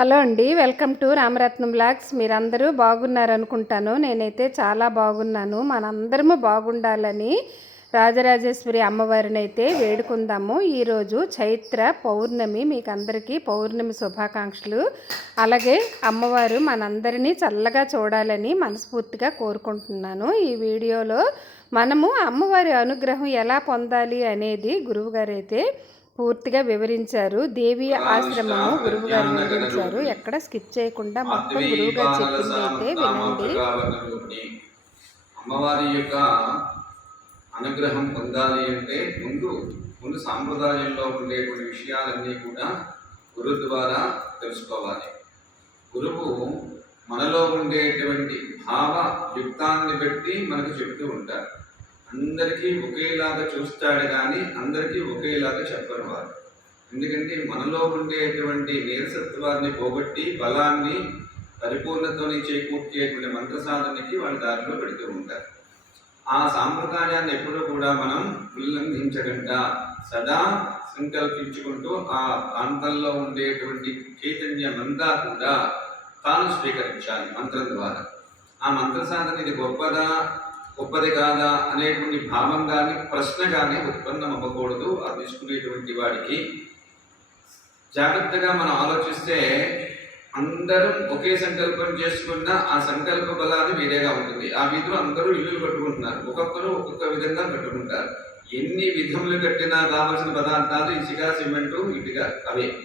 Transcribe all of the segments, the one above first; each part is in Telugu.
హలో అండి వెల్కమ్ టు రామరత్నం బ్లాగ్స్. మీరందరూ బాగున్నారు అనుకుంటాను నేనైతే చాలా బాగున్నాను. మనందరము బాగుండాలని రాజరాజేశ్వరి అమ్మవారిని అయితే వేడుకుందాము. ఈరోజు చైత్ర పౌర్ణమి. మీకు అందరికీ పౌర్ణమి శుభాకాంక్షలు. అలాగే అమ్మవారు మనందరినీ చల్లగా చూడాలని మనస్ఫూర్తిగా కోరుకుంటున్నాను. ఈ వీడియోలో మనము అమ్మవారి అనుగ్రహం ఎలా పొందాలి అనేది గురువుగారైతే పూర్తిగా వివరించారు. దేవి ఆశ్రమము గురువు గారు వివరించారు. ఎక్కడ స్కిప్ చేయకుండా మొత్తం గురువు గారు చెప్పింది అయితే వినండి. అమ్మవారి యొక్క అనుగ్రహం పొందాలి అంటే ముందు ముందు సాంప్రదాయంలో ఉండేటువంటి విషయాలన్నీ కూడా గురు ద్వారా తెలుసుకోవాలి. గురువు మనలో ఉండేటువంటి భావ యుక్తాన్ని బట్టి మనకు చెప్తూ ఉంటారు అందరికీ ఒకేలాగా చూస్తాడు కానీ అందరికీ ఒకేలాగా చెప్పరు వారు. ఎందుకంటే మనలో ఉండేటువంటి నీరసత్వాన్ని పోగొట్టి బలాన్ని పరిపూర్ణతని చేకూర్చేటువంటి మంత్ర సాధనకి వాళ్ళ దారిలో పెడుతూ ఉంటారు. ఆ సాంప్రదాయాన్ని ఎప్పుడూ కూడా మనం ఉల్లంఘించకుండా సదా సంకల్పించుకుంటూ ఆ ప్రాంతంలో ఉండేటువంటి చైతన్యమంతా కూడా తాను స్వీకరించాలి మంత్రం ద్వారా. ఆ మంత్ర సాధన ఇది గొప్పదా? గొప్పది కాదా అనేటువంటి భావం కానీ ప్రశ్న కానీ ఉత్పన్నం అవ్వకూడదు. అది తీసుకునేటువంటి వాడికి జాగ్రత్తగా మనం ఆలోచిస్తే అందరం ఒకే సంకల్పం చేసుకున్న ఆ సంకల్ప బలాన్ని వేరేగా ఉంటుంది. ఆ వీధిలో అందరూ ఇల్లులు కట్టుకుంటున్నారు. ఒక్కొక్కరు ఒక్కొక్క విధంగా కట్టుకుంటారు. ఎన్ని విధములు కట్టినా కావలసిన పదార్థాలు ఇసుక సిమెంటు ఇటుక అవే.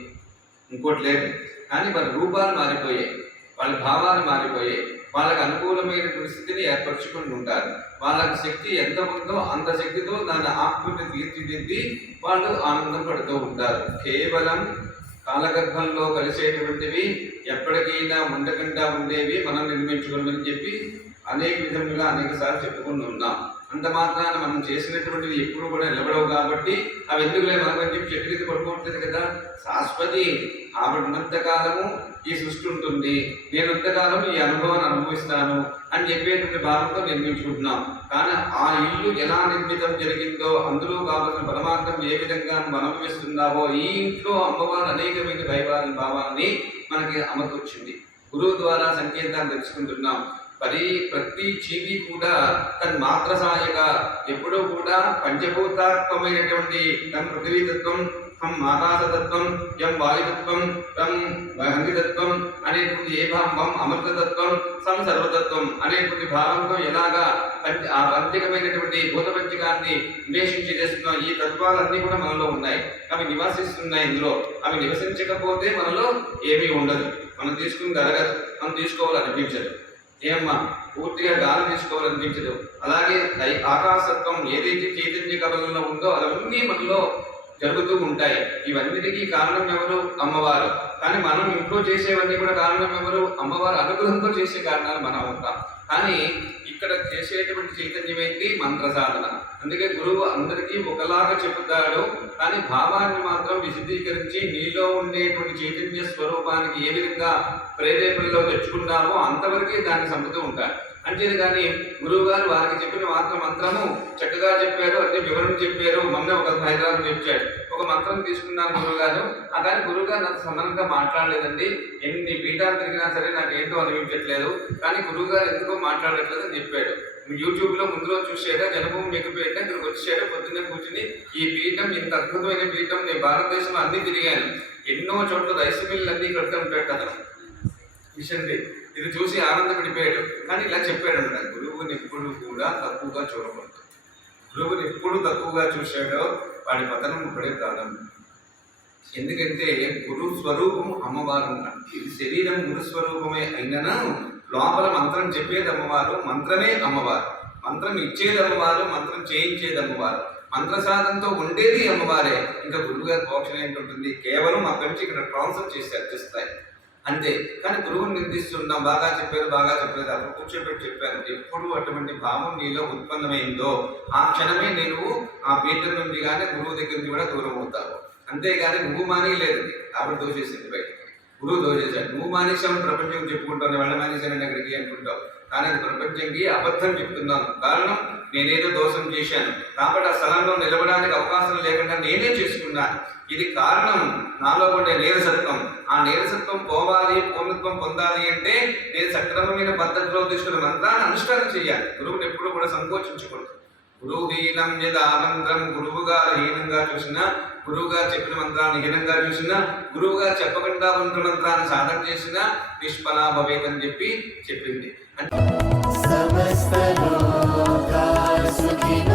ఇంకోటి లేదు. కానీ వాళ్ళ రూపాలు మారిపోయాయి. వాళ్ళ భావాలు మారిపోయాయి. వాళ్ళకి అనుకూలమైన పరిస్థితిని ఏర్పరచుకుని ఉంటారు. వాళ్ళకి శక్తి ఎంత ఉందో అంత శక్తితో దాని ఆకృతి తీర్చిదిద్ది వాళ్ళు ఆనందం పడుతూ ఉంటారు. కేవలం కాలగర్భంలో కలిసేటువంటివి ఎప్పటికైనా ఉండకుండా ఉండేవి మనం నిర్మించుకోమని చెప్పి అనేక విధములుగా అనేక సార్లు చెప్పుకుని ఉన్నాం. అంత మాత్రాన మనం చేసినటువంటివి ఎప్పుడు కూడా నిలబడవు కాబట్టి అవి ఎందుకులే మనకని చెప్పి చెట్టు కింద పడుకోవట్లేదు కదా. శాశ్వతి ఆవిడ కాలము ఈ సృష్టి ఉంటుంది. నేను ఉన్నంతకాలం ఈ అనుభవాన్ని అనుభవిస్తాను అని చెప్పేటువంటి భావంతో నిర్మించుకుంటున్నాం. కానీ ఆ ఇల్లు ఎలా నిర్మితం జరిగిందో అందులో కావాల్సిన పరమార్థం ఏ విధంగా మనం అనుభవిస్తున్నావో ఈ ఇంట్లో అమ్మవారు అనేకమైన భయవారి భావాన్ని మనకి అమర్చొచ్చింది. గురువు ద్వారా సంకేతాన్ని తెలుసుకుంటున్నాం. పరి ప్రతి జీవి కూడా తన మాత్ర సహాయక ఎప్పుడూ కూడా పంచభూతాత్మమైనటువంటి తన పృథ్వీతత్వం తం ఆకాశతత్వం ఎం వాయుతత్వం రం అగ్నితత్వం అనేటువంటి ఏ భావం అమృతతత్వం సం సర్వతత్వం అనేటువంటి భావంతో ఎలాగా ఆ పంచకమైనటువంటి భూతపంచకాన్ని అన్వేషించి చేస్తున్న ఈ తత్వాలన్నీ కూడా మనలో ఉన్నాయి. అవి నివాసిస్తున్నాయి ఇందులో. అవి నివసించకపోతే మనలో ఏమీ ఉండదు. మనం తీసుకుని జరగదు మనం తీసుకోవాలనిపించదు. ఏమ్మా? పూర్తిగా గాలి తీసుకోవాలనిపించదు. అలాగే ఆకాశత్వం ఏదైతే చైతన్య కవలంలో ఉందో అవన్నీ మనలో జరుగుతూ ఉంటాయి ఇవన్నిటికీ కారణం ఎవరు అమ్మవారు. కానీ మనం ఇంట్లో చేసేవన్నీ కూడా కారణం ఎవరు అమ్మవారు అనుగ్రహంతో చేసే కారణాలు మనం అవుతాం కానీ ఇక్కడ చేసేటువంటి చైతన్యం ఏంటి మంత్ర సాధన అందుకే గురువు అందరికీ ఒకలాగా చెబుతాడు. కానీ భావాన్ని మాత్రం విశదీకరించి నీలో ఉండేటువంటి చైతన్య స్వరూపానికి ఏ విధంగా ప్రేరేపణలో తెచ్చుకున్నామో అంతవరకే దాన్ని చంపుతూ ఉంటాడు. అంటేది కానీ గురువు గారు వారికి చెప్పిన మాత్రం మంత్రము చక్కగా చెప్పారు అంటే వివరణ చెప్పారు మొన్న ఒక హైదరాబాద్ చెప్పాడు. ఒక మంత్రం తీసుకున్నాను గురువుగారు. ఆ కానీ గురువుగారు నాకు సమానంగా మాట్లాడలేదండి. ఎన్ని పీఠాలు తిరిగినా సరే నాకు ఏంటో అనిపించట్లేదు. కానీ గురువుగారు ఎందుకో మాట్లాడట్లేదు అని చెప్పాడు. యూట్యూబ్లో ముందు ముందులో చూసేదా జనభూమి మిగిపోయేట ఇక్కడికి వచ్చేట పొద్దున్నే కూర్చుని ఈ పీఠం ఇంత అద్భుతమైన పీఠం నేను భారతదేశంలో అన్ని తిరిగాను. ఎన్నో చోట్ల రైస్ మిల్లు అన్నీ కడుతూ ఉంటాడు కదా. మిషన్ది ఇది చూసి ఆనందపడిపోయాడు. కానీ ఇలా చెప్పాడు అన్నమాట గురువుని ఎప్పుడు కూడా తక్కువగా చూడకూడదు. గురువుని ఎప్పుడు తక్కువగా చూశాడో వాడి పతనం ఇప్పుడే ప్రారంభం. ఎందుకంటే గురు స్వరూపం అమ్మవారు ఇది శరీరం గురు స్వరూపమే అయినను లోపల మంత్రం చెప్పేది అమ్మవారు మంత్రమే అమ్మవారు. మంత్రం ఇచ్చేది అమ్మవారు మంత్రం చేయించేది అమ్మవారు. మంత్రసాధంతో ఉండేది అమ్మవారే. ఇంకా గురువు గారి మోక్షం ఏంటుంటుంది? కేవలం అక్కడి నుంచి ఇక్కడ ట్రాన్స్ఫర్ చేసి అర్చిస్తాయి అంతే. కానీ గురువుని నిర్దిస్తున్నాం బాగా చెప్పారు బాగా చెప్పలేదు. అప్పుడు కూర్చోబెట్టి చెప్పాను ఎప్పుడు అటువంటి భావం నీలో ఉత్పన్నమైందో ఆ క్షణమే నేను ఆ పీఠం నుండి కానీ గురువు దగ్గర నుండి కూడా దూరం అవుతావు. అంతేగాని నువ్వు మానేయలేదు. ఆవిడ దోషేసింది బయట గురువు దోషేశాడు. నువ్వు మానేశావు ప్రపంచం చెప్పుకుంటావు. వాళ్ళ మానేశాను అక్కడికి అనుకుంటావు. కానీ అది ప్రపంచంకి అబద్ధం చెప్తున్నాను. కారణం నేనేదో దోషం చేశాను. కాబట్టి ఆ స్థలంలో నిలవడానికి అవకాశం లేకుండా నేనే చేసుకున్నాను. ఇది కారణం నాలో ఉండే నీరసత్వం. ఆ నీరసత్వం పోవాలి పూర్ణత్వం పొందాలి అంటే నేను సక్రమమైన పద్ధతిలో తీసుకున్న మంత్రాన్ని అనుష్ఠానం చేయాలి. గురువుని ఎప్పుడు కూడా సంకోచించకూడదు. గురువు హీనం యదా మంత్రం గురువుగా హీనంగా చూసినా గురువుగా చెప్పిన మంత్రాన్ని హీనంగా చూసినా గురువుగా చెప్పకుండా ఉన్న మంత్రాన్ని సాధన చేసినా నిష్ఫలా భవేత్ అని చెప్పి చెప్పింది. సమస్తలో Sukhino.